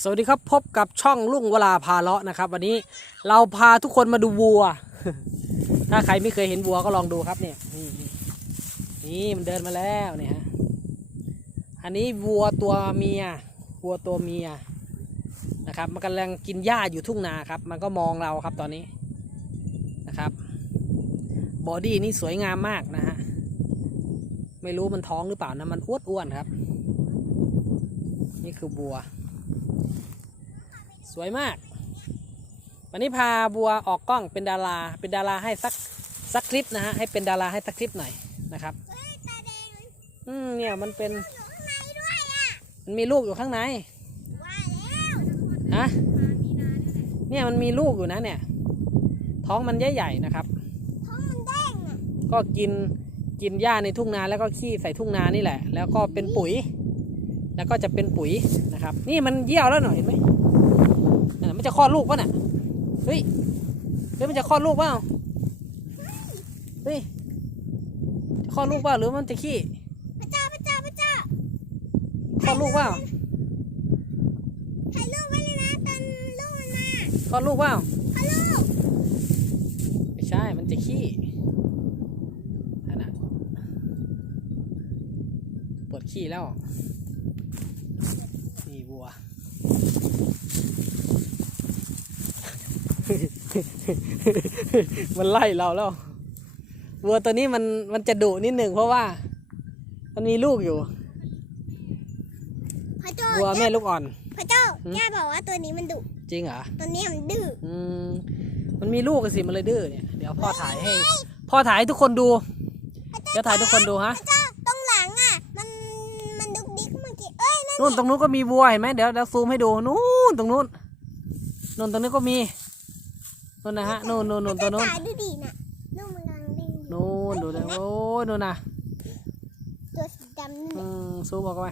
สวัสดีครับพบกับช่องลุงเวลาพาเลาะนะครับ วันนี้เราพาทุกคนมาดูวัว ถ้าใครไม่เคยเห็นวัวก็ลองดูครับเนี่ยนี่นี่มันเดินมาแล้วเนี่ยฮะอันนี้วัวตัวเมียวัวตัวเมียนะครับ มันกำลังกินหญ้าอยู่ทุ่งนาครับ มันก็มองเราครับตอนนี้นะครับบอดี้นี่สวยงามมากนะฮะไม่รู้มันท้องหรือเปล่านะมันอ้วนอ้วนๆครับ นี่คือบัว สวยมาก วันนี้พาบัวออกกล้องเป็นดารา เป็นดาราให้สักสักคลิปนะฮะ ให้เป็นดาราให้สักคลิปหน่อยนะครับตาแดงมันอืมเนี่ยมันเป็นอยู่ข้างในด้วยอะมันมีลูกอยู่ข้างในว่าแล้วฮะเนี่ยมันมีลูกอยู่นะเนี่ย ท้องมันใหญ่ๆนะครับ ท้องมันเด้งอะ ก็กินกินหญ้าในทุ่งนาแล้วก็ขี้ใส่ทุ่งนานี่แหละ แล้วก็เป็นปุ๋ย แล้วก็จะเป็นปุ๋ยนะครับ นี่มันเยี่ยวแล้วหน่อยเห็นไหมนั่นนะมันจะคลอดลูกปะเนี่ยเฮ้ยเฮ้ยมันจะคลอดลูกเปล่าเฮ้ยจะคลอดลูกเปล่าหรือมันจะขี้พระเจ้าพระเจ้าพระเจ้าคลอดลูกเปล่าถ่ายรูปไว้เลยนะตอนลูกมันมาคลอดลูกเปล่าพอลูกไม่ใช่มันจะขี้นั่นน่ะปวดขี้แล้วนี่วัว มันไล่เราแล้ววัวตัวนี้มันมันจะดุนิดหนึ่งเพราะว่า มันมีลูกอยู่พระเจ้าวัวแม่ลูกอ่อน พระเจ้าหืมย่าบอกว่าตัวนี้มันดุจริงเหรอตัวนี้มันดื้ออืมมันมีลูกกันสิมันเลยดื้อเนี่ยเดี๋ยวพ่อถ่ายให้ พ่อถ่ายให้ทุกคนดูเดี๋ยวถ่ายให้ทุกคนดูฮะพระเจ้าตรงหลังอะมันมันดุกดิกเมื่อกี้เอ้ยนั่นนู่นตรงนู้นก็มีวัวเห็นไหมเดี๋ยวเดี๋ยวซูมให้ดูนู่นตรงนู้นนู่นตรงนี้ก็มี นู่นนะฮะนู่นนู่นนู่นตัวนู้นตายดูดิน่ะลูกมันกำลังเด้งอยู่นู่นดูเลยโอ้ยนู่นนะตัวสีดำนี่อืมซูมออกไป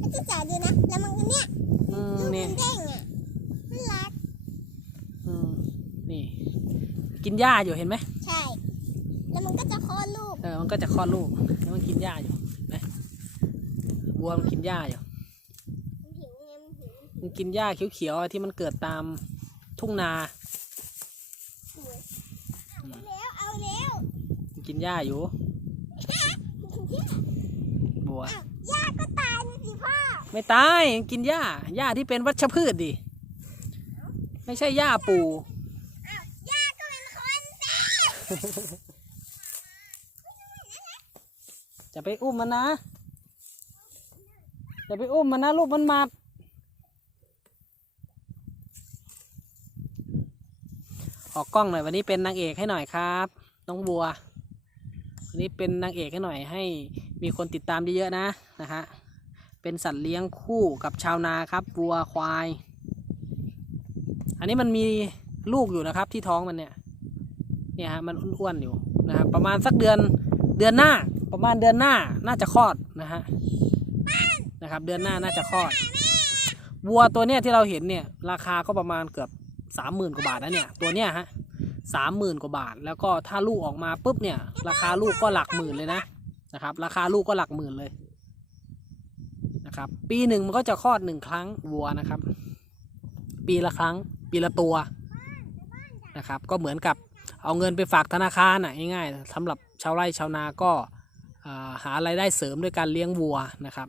พระเจ้าจ๋าดูนะ แล้วมันก็เนี่ยอืมลูกนี่มันเด้งอะมันรักอืมนี่ กินหญ้าอยู่เห็นไหมใช่ แล้วมันก็จะคลอดลูกเออมันก็จะคลอดลูกแล้วมันกินหญ้าอยู่นะวัวมันกินหญ้าอยู่ มันหิวไงมันหิวมันกินหญ้าเขียวๆอะที่มันเกิดตามทุ่งนา สวยเอาแล้วเอาแล้ว มัน กินหญ้าอยู่ บัวอ้าวย่าก็ตายนะสิพ่อ ไม่ตายมันกินหญ้า หญ้าที่เป็นวัชพืชดิ ไม่ใช่หญ้าปูอ้าวย่าก็เป็นคนสิจะไปอุ้มมันนะ จะไปอุ้มมันนะลูกมันมาออกกล้องหน่อยวันนี้เป็นนางเอกให้หน่อยครับ น้องบัว วันนี้เป็นนางเอกให้หน่อยให้มีคนติดตามเยอะๆนะนะฮะเป็นสัตว์เลี้ยงคู่กับชาวนาครับวัวควาย อันนี้มันมีลูกอยู่นะครับที่ท้องมันเนี่ยเนี่ยฮะมันอ้วนๆอยู่นะครับประมาณสักเดือนเดือนหน้าประมาณเดือนหน้าน่าจะคลอดนะฮะนะครับเดือนหน้าน่าจะคลอดวัวตัวเนี้ยที่เราเห็นเนี่ยราคาก็ประมาณเกือบสามหมื่นกว่าบาทนะเนี่ยตัวเนี้ยฮะ สามหมื่นกว่าบาท แล้วก็ถ้าลูกออกมาปุ๊บเนี่ย ราคาลูกก็หลักหมื่นเลยนะนะครับ ราคาลูกก็หลักหมื่นเลยนะครับ ปีหนึ่งมันก็จะคลอดหนึ่งครั้งวัวนะครับ ปีละครั้ง ปีละตัวนะครับ ก็เหมือนกับเอาเงินไปฝากธนาคารน่ะง่ายๆสำหรับชาวไร่ชาวนาก็าหาไรายได้เสริมด้วยการเลี้ยงวัวนะครับ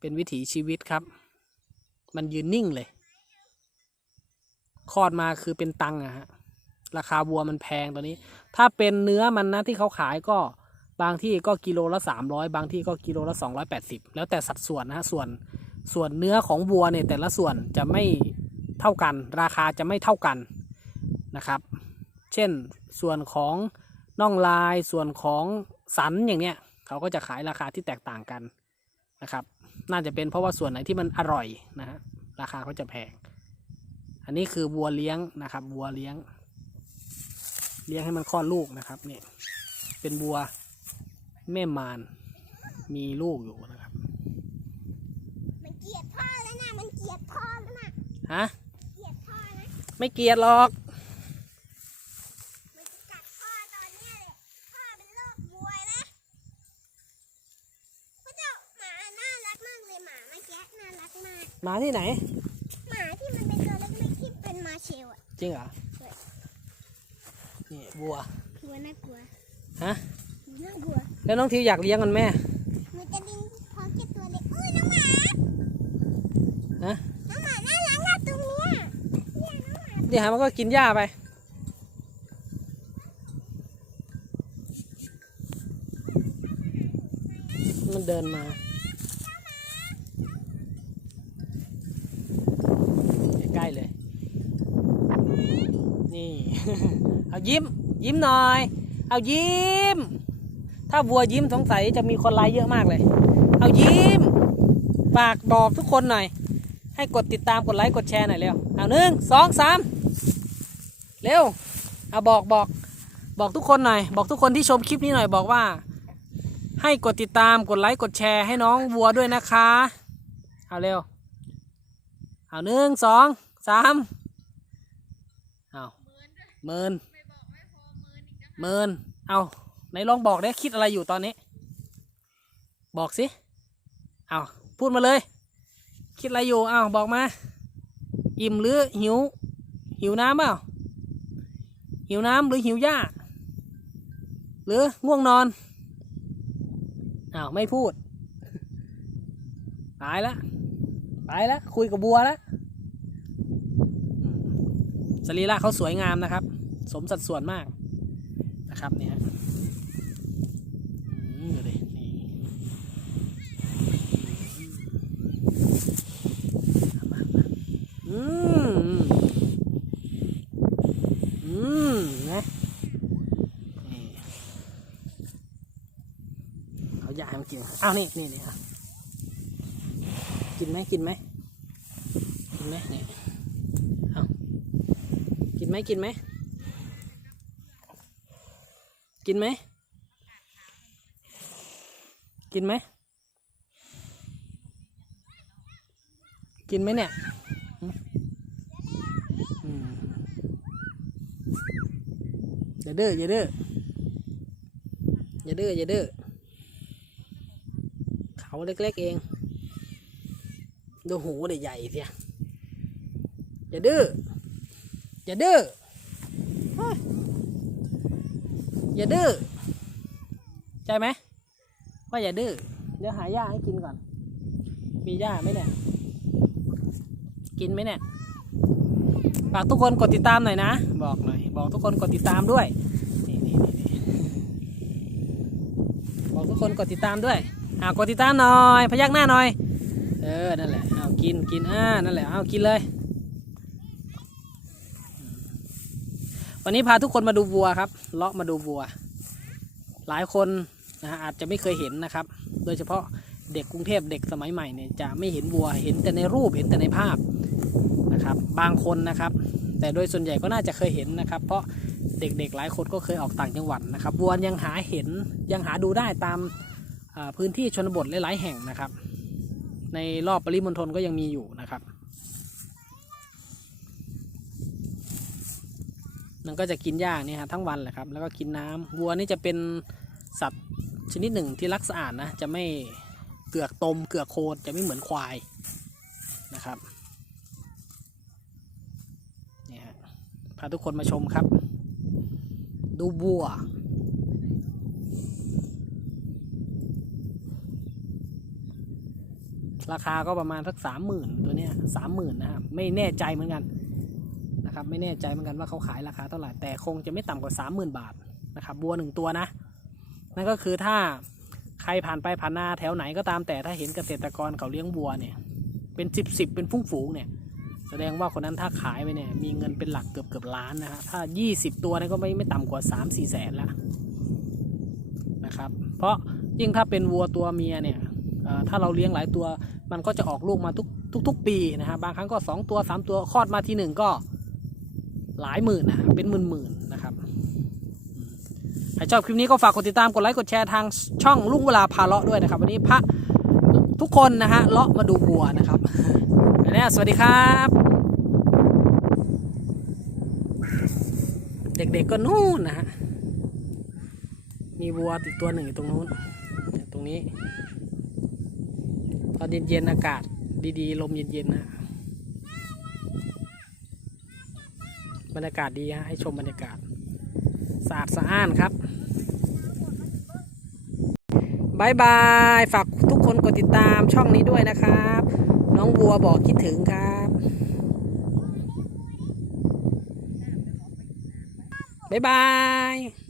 เป็นวิถีชีวิตครับ มันยืนนิ่งเลย คลอดมาคือเป็นตังค์อะฮะราคาวัวมันแพงตอนนี้ ถ้าเป็นเนื้อมันนะที่เขาขายก็บางที่ก็กิโลละสามร้อยบางที่ก็กิโลละสองร้อยแปดสิบแล้วแต่สัดส่วนนะฮะส่วนส่วนเนื้อของวัวเนี่ยแต่ละส่วนจะไม่เท่ากัน ราคาจะไม่เท่ากันนะครับ เช่นส่วนของน่องลายส่วนของสันอย่างเนี้ยเขาก็จะขายราคาที่แตกต่างกันนะครับ น่าจะเป็นเพราะว่าส่วนไหนที่มันอร่อยนะฮะราคาเขาจะแพง อันนี้คือวัวเลี้ยงนะครับวัวเลี้ยง เลี้ยงให้มันคลอดลูกนะครับนี่เป็นวัวแม่มารมีลูกอยู่นะครับ มันเกลียดพ่อแล้วนะมันเกลียดพ่อแล้วนะฮะเกลียดพ่อนะไม่เกลียดหรอกมันจะกัดพ่อตอนเนี้ยเลยพ่อเป็นโรคบวยนะพระเจ้าหมาน่ารักมากเลยหมาเมื่อกี้น่ารักมากหมาที่ไหน จริงเหรอใช่นี่วัวกลัวน่ากลัวฮะน่ากลัวแล้วน้องทิวอยากเลี้ยงมันแม่มันจะดิ้นพร้อมแค่ตัวเล็กอุ้ยน้องหมาฮะน้องหมาน่ารักอะตรงเนี้ยเนี่ยน้องหมาเดี๋ยวหามันก็กินหญ้าไปมันเดินมา ใกล้ๆเลย นี่ เอายิ้ม ยิ้มหน่อย เอายิ้ม ถ้าวัวยิ้มสงสัยจะมีคนไลค์เยอะมากเลย เอายิ้มฝากบอกทุกคนหน่อย ให้กดติดตามกดไลค์กดแชร์หน่อยเร็วเอาหนึ่งสองสามเร็วเอาบอกบอกบอกทุกคนหน่อย บอกทุกคนที่ชมคลิปนี้หน่อยบอกว่า ให้กดติดตามกดไลค์กดแชร์ให้น้องวัวด้วยนะคะ เอาเร็วเอาหนึ่งสองสาม เมินเมินเอาไหนลองบอกได้คิดอะไรอยู่ตอนนี้ บอกสิเอาพูดมาเลย คิดอะไรอยู่เอาบอกมา อิ่มหรือหิว หิวน้ำเปล่าหิวน้ำหรือหิวหญ้า หรือง่วงนอนอ้าวไม่พูด ตายละไปละคุยกับบัวละอืมสรีระเขาสวยงามนะครับ สมสัดส่วนมากนะครับเนี่ยฮะอืมดูดินี่อืมอืมนะนี่เอายาให้มันกินอ้าวนี่นี่นี่อะกินไหมกินไหมกินไหมนี่เอากินไหมกินไหม กินไหม กินไหม กินไหมเนี่ยอืมอย่าดื้ออย่าดื้ออย่าดื้ออย่าดื้อเขาเล็กๆเอง ดูหูเดี๋ยวใหญ่เสียอย่าดื้ออย่าดื้อเฮ้ อย่าดื้อใช่ไหมว่าอย่าดื้อเดี๋ยวหาหญ้าให้กินก่อน มีหญ้าไหมเนี่ย กินไหมเนี่ยฝากทุกคนกดติดตามหน่อยนะ บอกหน่อยบอกทุกคนกดติดตามด้วยนี่นี่นี่นี่บอกทุกคนกดติดตามด้วยอ่ากดติดตามหน่อย พยักหน้าหน่อย เออนั่นแหละเอากินกินอ่านั่นแหละเอากินเลย วันนี้พาทุกคนมาดูวัวครับ เลาะมาดูวัว หลายคนนะอาจจะไม่เคยเห็นนะครับ โดยเฉพาะเด็กกรุงเทพเด็กสมัยใหม่เนี่ยจะไม่เห็นวัว เห็นแต่ในรูปเห็นแต่ในภาพนะครับ บางคนนะครับ แต่โดยส่วนใหญ่ก็น่าจะเคยเห็นนะครับ เพราะเด็กๆหลายคนก็เคยออกต่างจังหวัดนะครับวัวยังหาเห็นยังหาดูได้ตามพื้นที่ชนบทหลายๆแห่งนะครับ ในรอบปริมณฑลก็ยังมีอยู่นะครับ มันก็จะกินหญ้าเนี่ยฮะทั้งวันแหละครับ แล้วก็กินน้ำวัวนี่จะเป็นสัตว์ชนิดหนึ่งที่รักสะอาดนะ จะไม่เกือกตมเกือกโคนจะไม่เหมือนควายนะครับเนี่ยฮะพาทุกคนมาชมครับ ดูบัวราคาก็ประมาณสักสามหมื่นตัวเนี้ยสามหมื่นนะครับ ไม่แน่ใจเหมือนกัน นะครับไม่แน่ใจเหมือนกันว่าเขาขายราคาเท่าไหร่แต่คงจะไม่ต่ำกว่าสามหมื่นบาทนะครับบัวหนึ่งตัวนะนั่นก็คือถ้าใครผ่านไปผ่านมาแถวไหนก็ตามแต่ถ้าเห็นเกษตรกรเขาเลี้ยงบัวเนี่ยเป็นสิบสิบเป็นฟุ้งฝูงเนี่ยแสดงว่าคนนั้นถ้าขายไปเนี่ยมีเงินเป็นหลักเกือบเกือบล้านนะฮะถ้า 20 ตัวนี่ก็ไม่ไม่ต่ำกว่า 3 4 แสนละนะครับเพราะยิ่งถ้าเป็นวัวตัวเมียเนี่ยถ้าเราเลี้ยงหลายตัวมันก็จะออกลูกมาทุกทุกทุกปีนะฮะบางครั้งก็ 2 ตัว 3 ตัวคลอดมาทีหนึ่งก็ หลายหมื่นนะเป็นหมื่นหมื่นๆนะครับใครชอบคลิปนี้ก็ฝากกดติดตามกดไลค์กดแชร์ทางช่องลุงเวลาพาเลาะด้วยนะครับ วันนี้พระทุกคนนะฮะเลาะมาดูวัวนะครับนนี้สวัสดีครับ เด็กๆก็นู่นนะฮะมีวัวติดตัวหนึ่งอยู่ตรงนู้นตรงนี้ ตอนเย็นๆอากาศดีๆ ลมเย็นๆนะ บรรยากาศดีฮะให้ชมบรรยากาศสะอาดสะอ้านครับบายบายฝากทุกคนกดติดตามช่องนี้ด้วยนะครับ น้องบัวบอกคิดถึงครับบายบาย